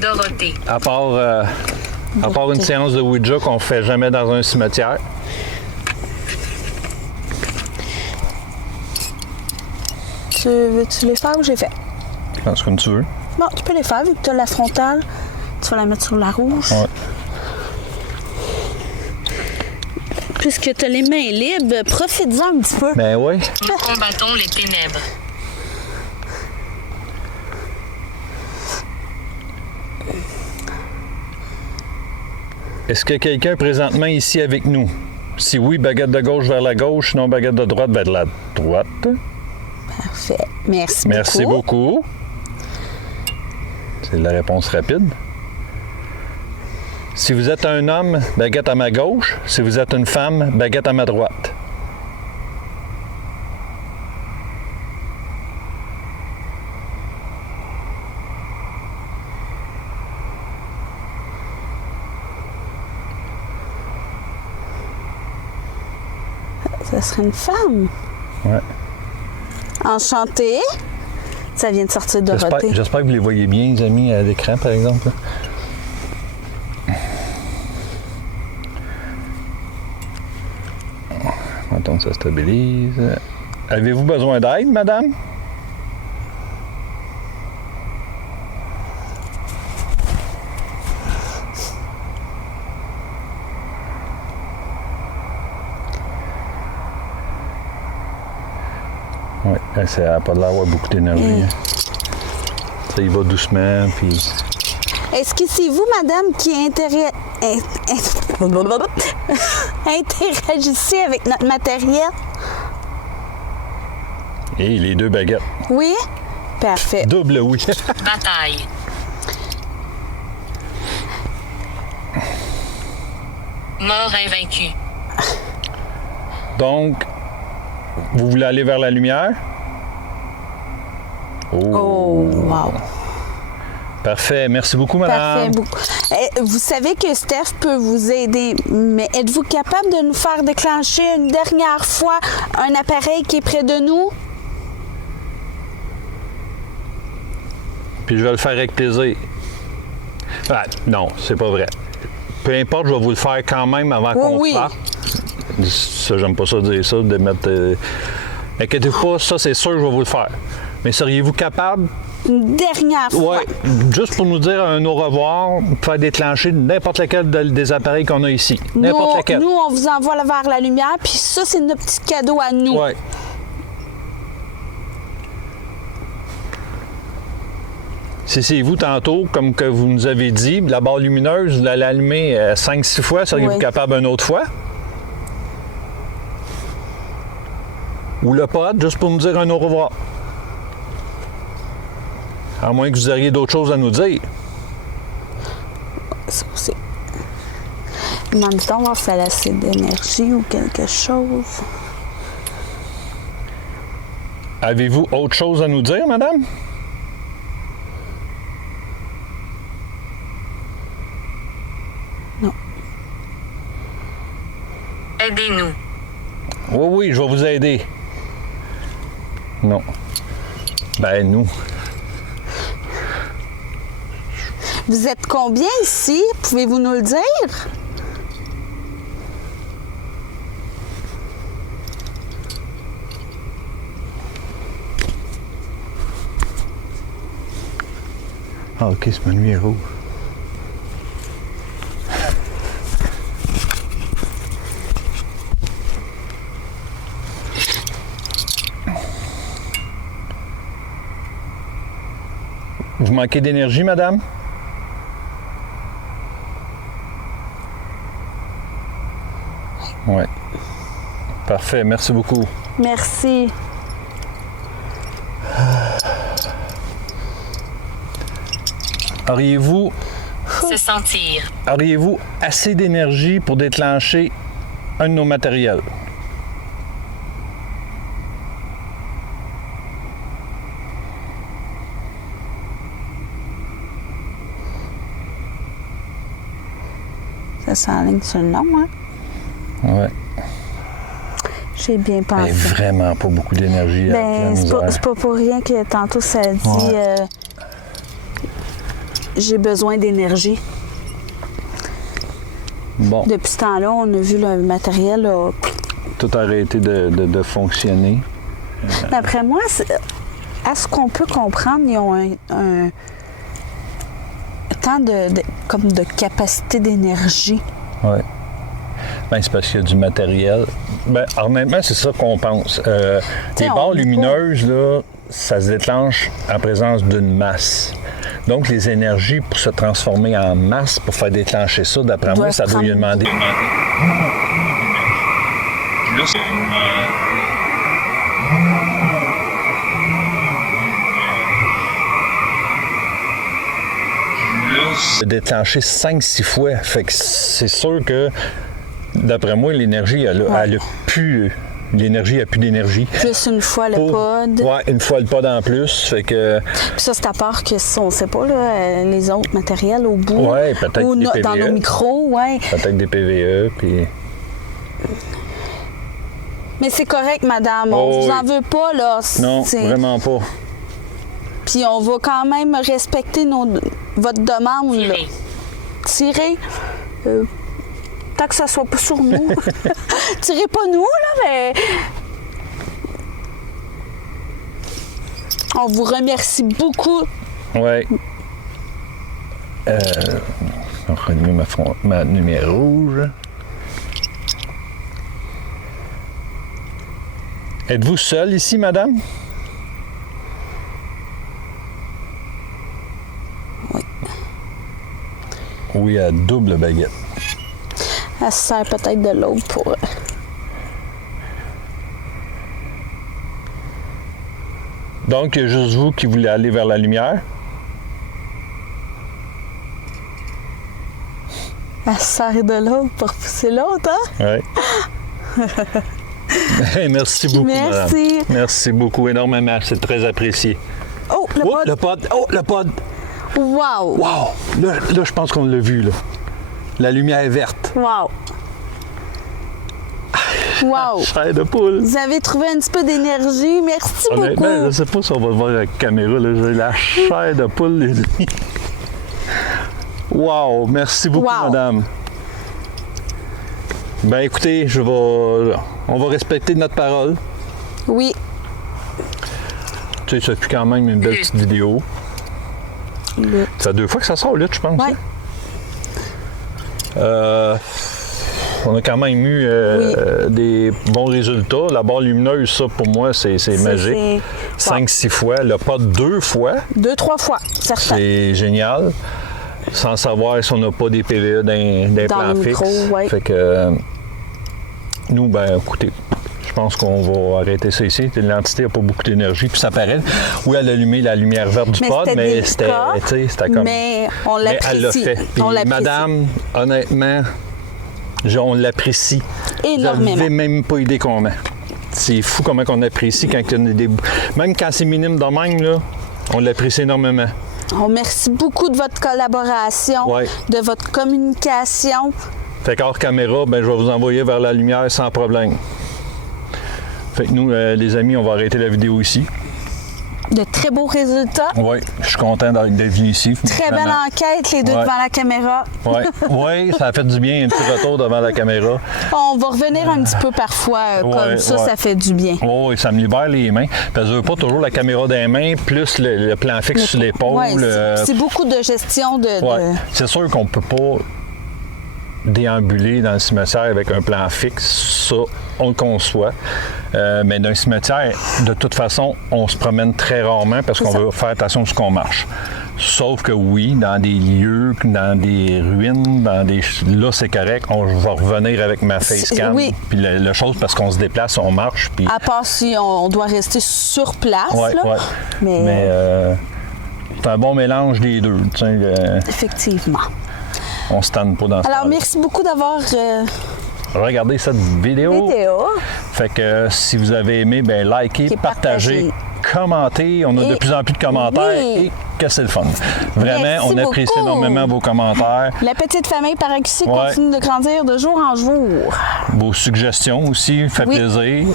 Dorothée. À part une séance de Ouija qu'on fait jamais dans un cimetière. Tu veux-tu les faire ou j'ai fait? Je pense comme tu veux. Bon, tu peux les faire vu que tu as la frontale. Tu vas la mettre sur la rouge. Ouais. Puisque tu as les mains libres, profite-en un petit peu. Ben oui. Nous combattons les ténèbres. Est-ce que quelqu'un est présentement ici avec nous? Si oui, baguette de gauche vers la gauche, sinon baguette de droite vers la droite. Parfait. Merci, Merci beaucoup. C'est la réponse rapide. Si vous êtes un homme, baguette à ma gauche. Si vous êtes une femme, baguette à ma droite. Ça serait une femme. Ouais. Enchantée. Ça vient de sortir de J'espère Dorothée. j'espère que vous les voyez bien, les amis, à l'écran, par exemple. Attends, ça stabilise. Avez-vous besoin d'aide, madame? Oui, ça n'a pas l'air d'avoir beaucoup d'énergie. Ça y va doucement, puis... Est-ce que c'est vous, madame, qui interagissez avec notre matériel? Et les deux baguettes. Oui? Parfait. Double oui. Bataille. Mort invaincue. Donc, vous voulez aller vers la lumière? Oh, wow. Parfait. Merci beaucoup, madame. Parfait. Beaucoup. Vous savez que Steph peut vous aider, mais êtes-vous capable de nous faire déclencher une dernière fois un appareil qui est près de nous? Puis je vais le faire avec plaisir. Ah, non, c'est pas vrai. Peu importe, je vais vous le faire quand même avant qu'on oui. parte. Ça, j'aime pas ça dire ça, de mettre... Inquiétez-vous pas, ça, c'est sûr que je vais vous le faire. Mais seriez-vous capable... Une dernière fois. Oui, juste pour nous dire un au revoir, faire déclencher n'importe lequel des appareils qu'on a ici. N'importe lequel. Nous, on vous envoie vers la lumière, puis ça, c'est notre petit cadeau à nous. Oui. C'est vous tantôt, comme que vous nous avez dit, la barre lumineuse, vous l'allez allumer 5-6 fois, seriez-vous Oui. capable une autre fois? Ou le pod, juste pour nous dire un au revoir. À moins que vous auriez d'autres choses à nous dire. Ça aussi. Mais en même temps, on va faire assez d'énergie ou quelque chose. Avez-vous autre chose à nous dire, madame? Non. Aidez-nous. Oui, oui, je vais vous aider. Non. Ben, nous. Vous êtes combien ici? Pouvez-vous nous le dire? Ah, OK, c'est ma nuit rouge. Vous manquez d'énergie, madame? Oui. Parfait, merci beaucoup. Merci. Auriez-vous Se sentir. assez d'énergie pour déclencher un de nos matériels? Ça s'enligne sur le nom, hein? Oui. J'ai bien Mais pensé. vraiment pas beaucoup d'énergie. avec la Ben, misère. c'est pas pour rien que tantôt ça dit j'ai besoin d'énergie. Bon, Depuis ce temps-là, on a vu le matériel. Là. tout a arrêté de fonctionner. D'après moi, à ce qu'on peut comprendre, ils ont un temps comme de capacité d'énergie. Oui. Ben, c'est parce qu'il y a du matériel. Ben, honnêtement, c'est ça qu'on pense. Les on barres dit pas. lumineuses, là, ça se déclenche en présence d'une masse. Donc, les énergies pour se transformer en masse, pour faire déclencher ça, d'après moi, Doivent ça doit lui prendre- demander. Plus, De déclencher 5-6 fois. Fait que c'est sûr que, d'après moi, l'énergie, elle a plus. L'énergie a plus d'énergie. Plus une fois le pod. Ouais, une fois le pod en plus. Fait que. Puis ça, c'est à part que on sait pas là, les autres matériels au bout. Ouais, peut-être ou des dans PVE. nos micros, ouais. Peut-être des PVE, puis. Mais c'est correct, madame. On Oh, vous oui. en veut pas, là. Non, C'est- vraiment pas. Puis on va quand même respecter votre demande, là. Tirer. Tirer. Tant que ça soit pas sur nous. Tirez pas nous, là, mais. On vous remercie beaucoup. Ouais. On va rallumer ma lumière rouge. Êtes-vous seule ici, madame? Oui. Oui, à double baguette. Elle se sert peut-être de l'autre pour. Donc, il y a juste vous qui voulez aller vers la lumière? Elle serre de l'autre pour pousser l'autre, hein? Oui. Hey, merci beaucoup, Merci. madame. Merci beaucoup, énormément. C'est très apprécié. Oh, le Oh, pod. le pod! Oh, le pod! Wow! Wow! Là, je pense qu'on l'a vu, là. La lumière est verte. Wow! Wow! Chair de poule. Vous avez trouvé un petit peu d'énergie. Merci Honnêtement, je beaucoup. ne sais pas si on va le voir avec la caméra. Là. J'ai la chair de poule, les amis. Wow! Merci beaucoup, Wow. madame. Ben écoutez, on va respecter notre parole. Oui. Tu sais, ça fait quand même une belle petite vidéo. Le- Ça fait 2 fois que ça sort, là, je pense. Ouais. hein? On a quand même eu des bons résultats. La barre lumineuse, ça, pour moi, c'est magique. 5-6 fois. Le pas 2 fois, 2-3 fois, certain. c'est génial. Sans savoir si on n'a pas des PVE d'un Dans plan le micro, fixe. ouais. Fait que nous, ben écoutez, je pense qu'on va arrêter ça ici. L'entité n'a pas beaucoup d'énergie, puis ça paraît. Oui, elle a allumé la lumière verte du Mais pod, c'était mais délicat, c'était comme... mais on Mais elle l'a l'apprécie. fait. Puis On l'apprécie. madame, honnêtement, on l'apprécie. Énormément. Vous n'avez même pas idée comment. C'est fou comment on apprécie quand il y a des... Même quand c'est minime de même, là, on l'apprécie énormément. On remercie beaucoup de votre collaboration, Ouais. de votre communication. Fait qu'hors caméra, ben, je vais vous envoyer vers la lumière sans problème. Fait que nous, les amis, on va arrêter la vidéo ici. De très beaux résultats. Oui, je suis content d'être venu ici. Très belle vraiment. enquête, les deux Ouais. devant la caméra. Oui, ça a fait du bien, un petit retour devant la caméra. On va revenir un petit peu parfois comme Ouais, ça, ouais. ça fait du bien. Oh, et ça me libère les mains. Parce que je veux pas toujours la caméra dans les mains, plus le plan fixe sur l'épaule. Ouais, c'est beaucoup de gestion de... Ouais. C'est sûr qu'on peut pas déambuler dans le cimetière avec un plan fixe. Ça, on le conçoit. Mais dans un cimetière, de toute façon, on se promène très rarement parce qu'on ça. veut faire attention à ce qu'on marche. Sauf que oui, dans des lieux, dans des ruines, là, c'est correct. On va revenir avec ma facecam. Oui. Puis la chose, parce qu'on se déplace, on marche. Puis... À part si on doit rester sur place, Ouais, là. ouais. Mais, C'est un bon mélange des deux. Tu sais, effectivement. on se tanne pas dans ce Alors, temps-là. merci beaucoup d'avoir Regardez cette vidéo. Fait que si vous avez aimé, ben likez, Qui est partagez, partagé. commentez. On a de Et- plus en plus de commentaires oui. et que c'est le fun. Vraiment, Merci on apprécie beaucoup. énormément vos commentaires, La petite famille par QC Ouais. continue de grandir de jour en jour. vos suggestions aussi, fait Oui. plaisir.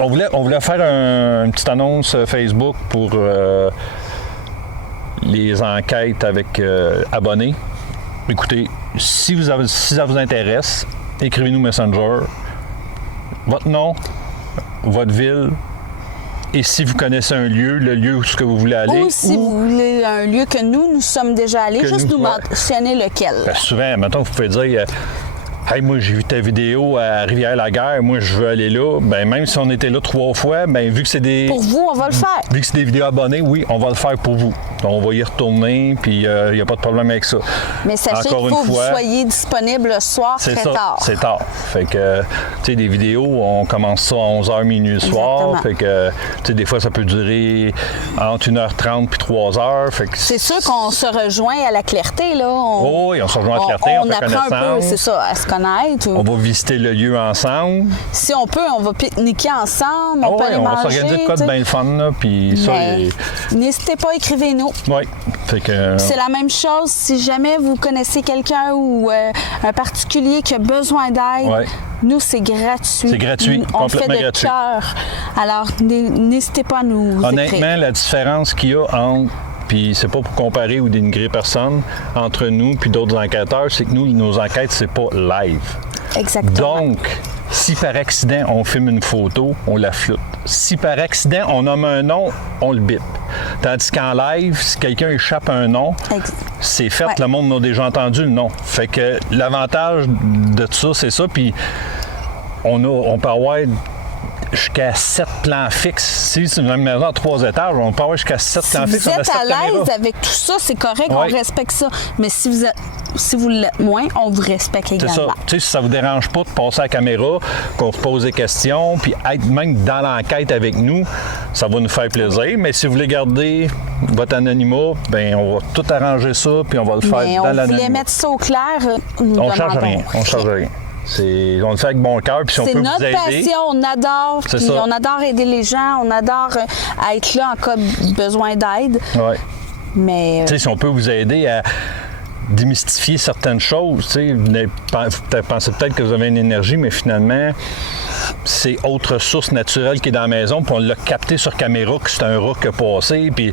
On voulait faire une petite annonce Facebook pour les enquêtes avec abonnés. Écoutez, si ça vous intéresse, écrivez-nous Messenger, votre nom, votre ville, et si vous connaissez un lieu, le lieu où ce que vous voulez aller. Ou si vous voulez un lieu que nous sommes déjà allés, Que juste nous, nous ouais. mentionner lequel. Parce que souvent, maintenant, vous pouvez dire hey, moi, j'ai vu ta vidéo à Rivière-la-Guerre, moi, je veux aller là. Ben, même si on était là 3 fois, ben, vu que c'est des. Pour vous, on va le faire. Vu que c'est des vidéos abonnées, oui, on va le faire pour vous. On va y retourner, puis il n'y a pas de problème avec ça. Mais sachez Encore qu'il une faut que vous fois, soyez disponible le soir c'est très ça, tard. c'est tard. Fait que, tu sais, des vidéos, on commence ça à 11h, minuit le soir. Exactement. Fait que, tu sais, des fois, ça peut durer entre 1h30 puis 3h. Fait que C'est sûr qu'on se rejoint à la clarté, là. Oh oui, on se rejoint à la clarté, on fait apprend un peu, connaissance. c'est ça, à se connaître. On va visiter le lieu ensemble. Si on peut, on va pique-niquer ensemble, on Ah peut ouais, aller on va manger. s'organiser de quoi de tu sais. bien le fun, là, puis ça, Mais n'hésitez pas, écrivez-nous. oui. Fait que, C'est la même chose si jamais vous connaissez quelqu'un ou un particulier qui a besoin d'aide. Ouais. Nous, c'est gratuit. C'est gratuit, On le fait complètement de gratuit. cœur. Alors, n'hésitez pas à nous écrire. honnêtement, la différence qu'il y a entre, puis c'est pas pour comparer ou dénigrer personne, entre nous puis d'autres enquêteurs, c'est que nous, nos enquêtes, c'est pas live. Exactement. Donc, si par accident, on filme une photo, on la floute. Si par accident, on nomme un nom, on le bip. Tandis qu'en live, si quelqu'un échappe un nom, c'est fait, Ouais. le monde a déjà entendu le nom. Fait que l'avantage de ça, c'est ça. Puis on peut avoir jusqu'à 7 plans fixes. Si c'est une maison à 3 étages, on peut avoir jusqu'à 7 Si plans vous fixes. On a êtes 7 à l'aise caméras. avec tout ça, c'est correct, Ouais. on respecte ça. Mais si vous êtes si vous l'êtes moins, on vous respecte C'est ça. également. Tu sais, si ça vous dérange pas de passer à la caméra, qu'on se pose des questions, puis être même dans l'enquête avec nous, ça va nous faire plaisir. Mais si vous voulez garder votre anonymat, bien, on va tout arranger ça, puis on va le faire Mais dans on voulait l'anonymat. mettre ça au clair. Nous On ne change demandons rien. On ne change rien. On le fait avec bon cœur, puis si on C'est peut notre vous aider. passion, on adore. C'est Puis ça. on adore aider les gens, on adore être là en cas de besoin d'aide. Ouais. Mais Tu sais, si on peut vous aider à démystifier certaines choses, tu sais, vous pensez peut-être que vous avez une énergie, mais finalement, c'est autre source naturelle qui est dans la maison, puis on l'a capté sur caméra que c'est un rat qui a passé, puis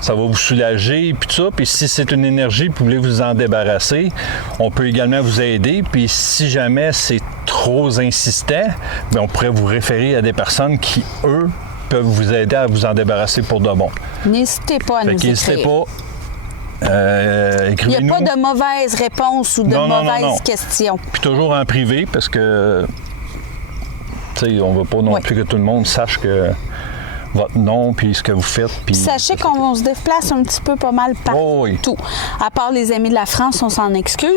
ça va vous soulager, puis tout ça. Puis si c'est une énergie, puis vous voulez vous en débarrasser, on peut également vous aider. Puis si jamais c'est trop insistant, bien, on pourrait vous référer à des personnes qui, eux, peuvent vous aider à vous en débarrasser pour de bon. n'hésitez pas à Fait nous qu'hésitez écrire. pas. Il n'y Écrivez-nous. a pas de mauvaise réponse ou de Non, non, non, mauvaise non. question. Puis toujours en privé, parce que, tu sais, on veut pas non Oui. plus que tout le monde sache que votre nom, puis ce que vous faites. Puis Sachez qu'on se déplace un petit peu pas mal partout. Oh oui. À part les amis de la France, on s'en excuse.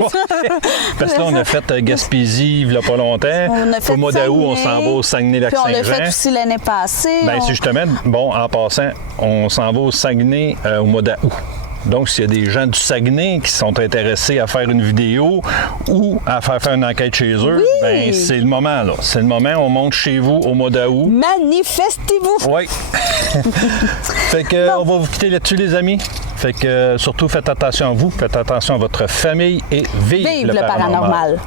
Parce que là, on a fait Gaspésie il n'y a pas longtemps. On a fait Au mois d'août, on Saguenay, s'en va au Puis on l'a fait Saguenay-Lac-Saint-Jean. aussi l'année passée. Bien, On- c'est justement, bon, en passant, on s'en va au Saguenay au mois d'août. Donc, s'il y a des gens du Saguenay qui sont intéressés à faire une vidéo ou à faire une enquête chez eux, bien, c'est le moment, là. C'est le moment, on monte chez vous au mois d'août. Manifestez-vous! Oui. Fait que, on va vous quitter là-dessus, les amis. Fait que, surtout, faites attention à vous, faites attention à votre famille et vive, Vive le paranormal!